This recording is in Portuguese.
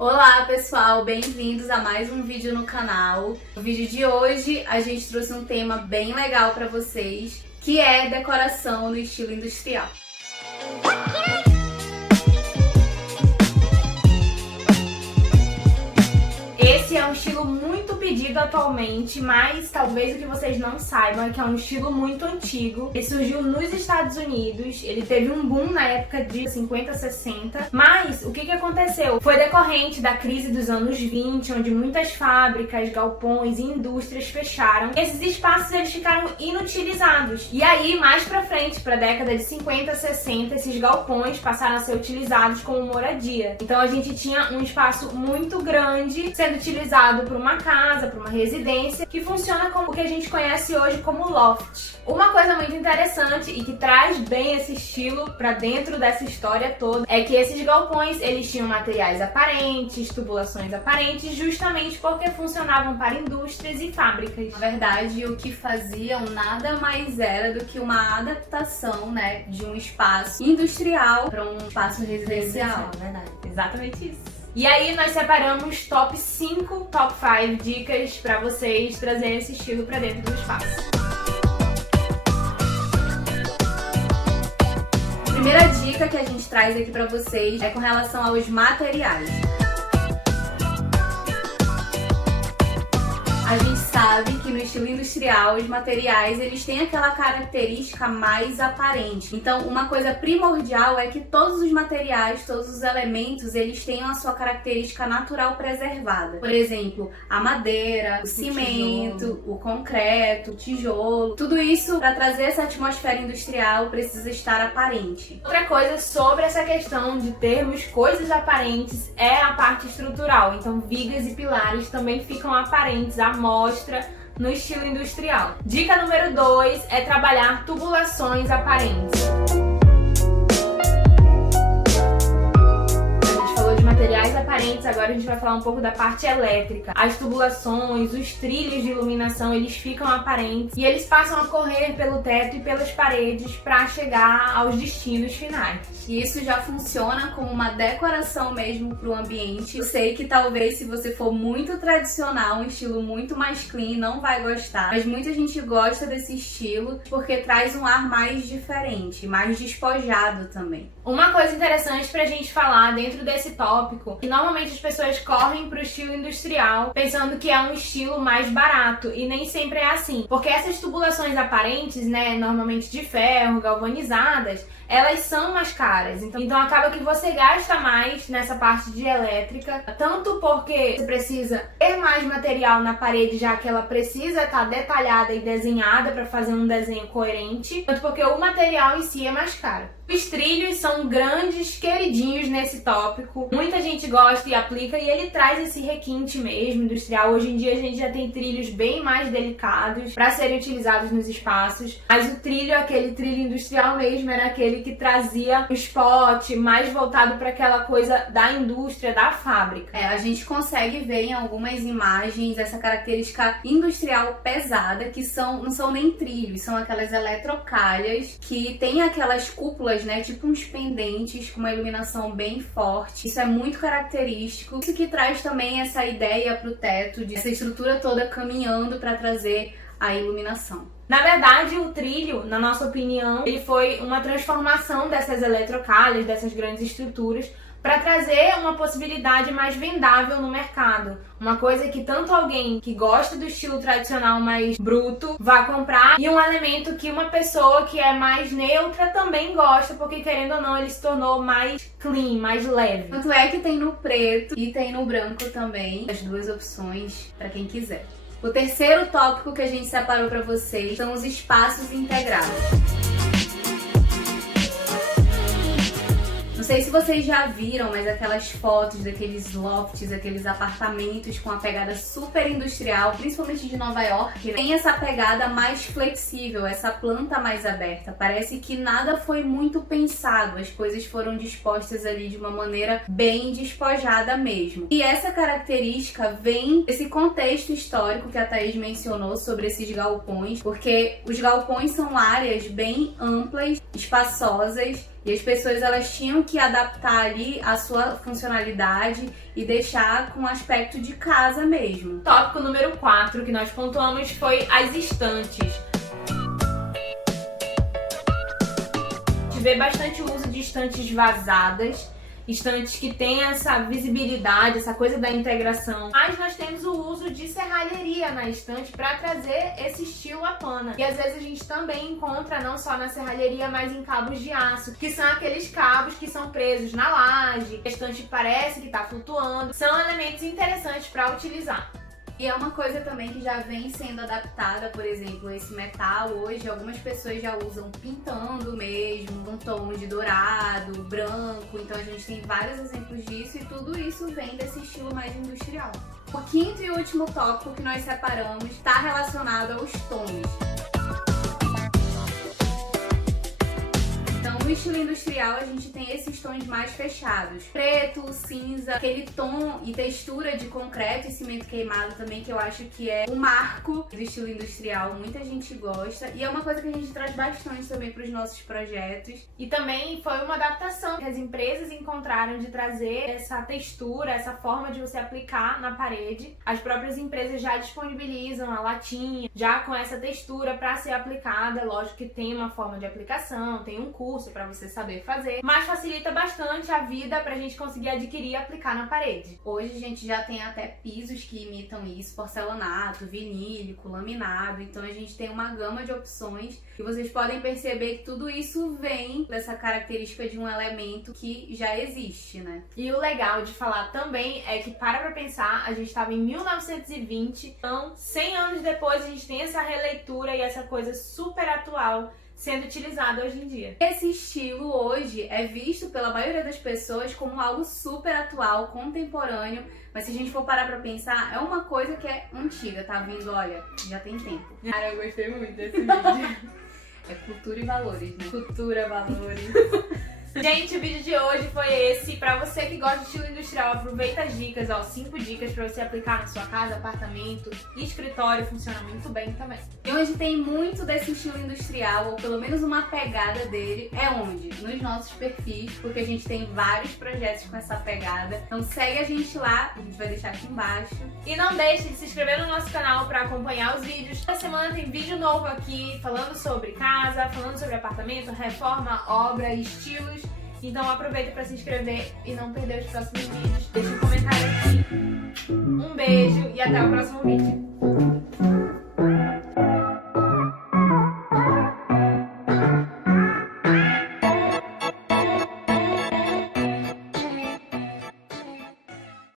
Olá pessoal, bem-vindos a mais um vídeo no canal. No vídeo de hoje a gente trouxe um tema bem legal para vocês, que é decoração no estilo industrial. Esse é um estilo muito pedido atualmente, mas talvez o que vocês não saibam é que é um estilo muito antigo. Ele surgiu nos Estados Unidos, ele teve um boom na época de 50, 60, mas o que aconteceu? Foi decorrente da crise dos anos 20, onde muitas fábricas, galpões e indústrias fecharam. Esses espaços eles ficaram inutilizados. E aí, mais pra frente, pra década de 50, 60, esses galpões passaram a ser utilizados como moradia. Então a gente tinha um espaço muito grande sendo utilizado por uma casa, por uma residência, que funciona como o que a gente conhece hoje como loft. Uma coisa muito interessante e que traz bem esse estilo pra dentro dessa história toda é que esses galpões, eles tinham materiais aparentes, tubulações aparentes, justamente porque funcionavam para indústrias e fábricas. Na verdade, o que faziam nada mais era do que uma adaptação, né, de um espaço industrial para um espaço residencial. Verdade. Exatamente isso. E aí nós separamos top 5, top 5 dicas para vocês trazerem esse estilo para dentro do espaço. A primeira dica que a gente traz aqui para vocês é com relação aos materiais. A gente sabe que no estilo industrial os materiais eles têm aquela característica mais aparente. Então uma coisa primordial é que todos os materiais, todos os elementos, eles tenham a sua característica natural preservada. Por exemplo, a madeira, o cimento, o concreto, o tijolo. Tudo isso, para trazer essa atmosfera industrial, precisa estar aparente. Outra coisa sobre essa questão de termos coisas aparentes é a parte estrutural. Então vigas e pilares também ficam aparentes à mostra no estilo industrial. Dica número 2 é trabalhar tubulações aparentes. A gente falou de materiais aparentes, agora a gente vai falar um pouco da parte elétrica. As tubulações, os trilhos de iluminação, eles ficam aparentes e eles passam a correr pelo teto e pelas paredes para chegar aos destinos finais. E isso já funciona como uma decoração mesmo para o ambiente. Eu sei que talvez se você for muito tradicional, um estilo muito mais clean, não vai gostar. Mas muita gente gosta desse estilo porque traz um ar mais diferente, mais despojado também. Uma coisa interessante pra gente falar dentro desse tópico, que normalmente as pessoas correm pro estilo industrial pensando que é um estilo mais barato, e nem sempre é assim. Porque essas tubulações aparentes, né, normalmente de ferro, galvanizadas, elas são mais caras, então acaba que você gasta mais nessa parte de elétrica, tanto porque você precisa ter mais material na parede, já que ela precisa estar detalhada e desenhada para fazer um desenho coerente, tanto porque o material em si é mais caro. Os trilhos são grandes queridinhos nesse tópico, muita gente gosta e aplica, e ele traz esse requinte mesmo industrial. Hoje em dia a gente já tem trilhos bem mais delicados para serem utilizados nos espaços, mas o trilho, aquele trilho industrial mesmo, era aquele que trazia o spot mais voltado para aquela coisa da indústria, da fábrica. A gente consegue ver em algumas imagens essa característica industrial pesada, que não são nem trilhos, são aquelas eletrocalhas que tem aquelas cúpulas, né, tipo uns pendentes com uma iluminação bem forte. Isso é muito característico. Isso que traz também essa ideia pro teto, de essa estrutura toda caminhando para trazer a iluminação. Na verdade, o trilho, na nossa opinião, ele foi uma transformação dessas eletrocalhas, dessas grandes estruturas, para trazer uma possibilidade mais vendável no mercado. Uma coisa que tanto alguém que gosta do estilo tradicional mais bruto vai comprar, e um elemento que uma pessoa que é mais neutra também gosta, porque querendo ou não ele se tornou mais clean, mais leve. Tanto é que tem no preto e tem no branco também, as duas opções para quem quiser. O terceiro tópico que a gente separou para vocês são os espaços integrados. Não sei se vocês já viram, mas aquelas fotos daqueles lofts, aqueles apartamentos com a pegada super industrial, principalmente de Nova York, né? Tem essa pegada mais flexível, essa planta mais aberta. Parece que nada foi muito pensado, as coisas foram dispostas ali de uma maneira bem despojada mesmo. E essa característica vem desse contexto histórico que a Thaís mencionou sobre esses galpões, porque os galpões são áreas bem amplas, espaçosas, E as pessoas elas tinham que adaptar ali a sua funcionalidade e deixar com aspecto de casa mesmo. Tópico número 4 que nós pontuamos foi as estantes. A gente vê bastante o uso de estantes vazadas, estantes que têm essa visibilidade, essa coisa da integração. Mas nós temos o uso de serralheria na estante para trazer esse estilo à tona. E às vezes a gente também encontra não só na serralheria, mas em cabos de aço, que são aqueles cabos que são presos na laje. A estante parece que está flutuando. São elementos interessantes para utilizar. E é uma coisa também que já vem sendo adaptada, por exemplo, esse metal hoje, algumas pessoas já usam pintando mesmo, um tom de dourado, branco, então a gente tem vários exemplos disso e tudo isso vem desse estilo mais industrial. O quinto e último tópico que nós separamos está relacionado aos tons. No estilo industrial, a gente tem esses tons mais fechados. Preto, cinza, aquele tom e textura de concreto e cimento queimado também, que eu acho que é um marco do estilo industrial. Muita gente gosta e é uma coisa que a gente traz bastante também para os nossos projetos. E também foi uma adaptação que as empresas encontraram de trazer essa textura, essa forma de você aplicar na parede. As próprias empresas já disponibilizam a latinha, já com essa textura para ser aplicada. Lógico que tem uma forma de aplicação, tem um curso para você saber fazer, mas facilita bastante a vida pra gente conseguir adquirir e aplicar na parede. Hoje a gente já tem até pisos que imitam isso, porcelanato, vinílico, laminado, então a gente tem uma gama de opções e vocês podem perceber que tudo isso vem dessa característica de um elemento que já existe, né? E o legal de falar também é que, pra pensar, a gente estava em 1920, então 100 anos depois a gente tem essa releitura e essa coisa super atual sendo utilizado hoje em dia. Esse estilo hoje é visto pela maioria das pessoas como algo super atual, contemporâneo, mas se a gente for parar pra pensar, é uma coisa que é antiga, tá vindo, olha, já tem tempo. Cara, eu gostei muito desse vídeo. É cultura e valores, né? Cultura, valores. Gente, o vídeo de hoje foi esse. Pra você que gosta de estilo industrial, aproveita as dicas, ó, 5 dicas pra você aplicar na sua casa, apartamento e escritório, funciona muito bem também. E onde tem muito desse estilo industrial, ou pelo menos uma pegada dele, é onde? Nos nossos perfis, porque a gente tem vários projetos com essa pegada. Então segue a gente lá, a gente vai deixar aqui embaixo. E não deixe de se inscrever no nosso canal pra acompanhar os vídeos. Toda semana tem vídeo novo aqui, falando sobre casa, falando sobre apartamento, reforma, obra, estilos. Então aproveita para se inscrever e não perder os próximos vídeos. Deixa um comentário aqui. Um beijo e até o próximo vídeo.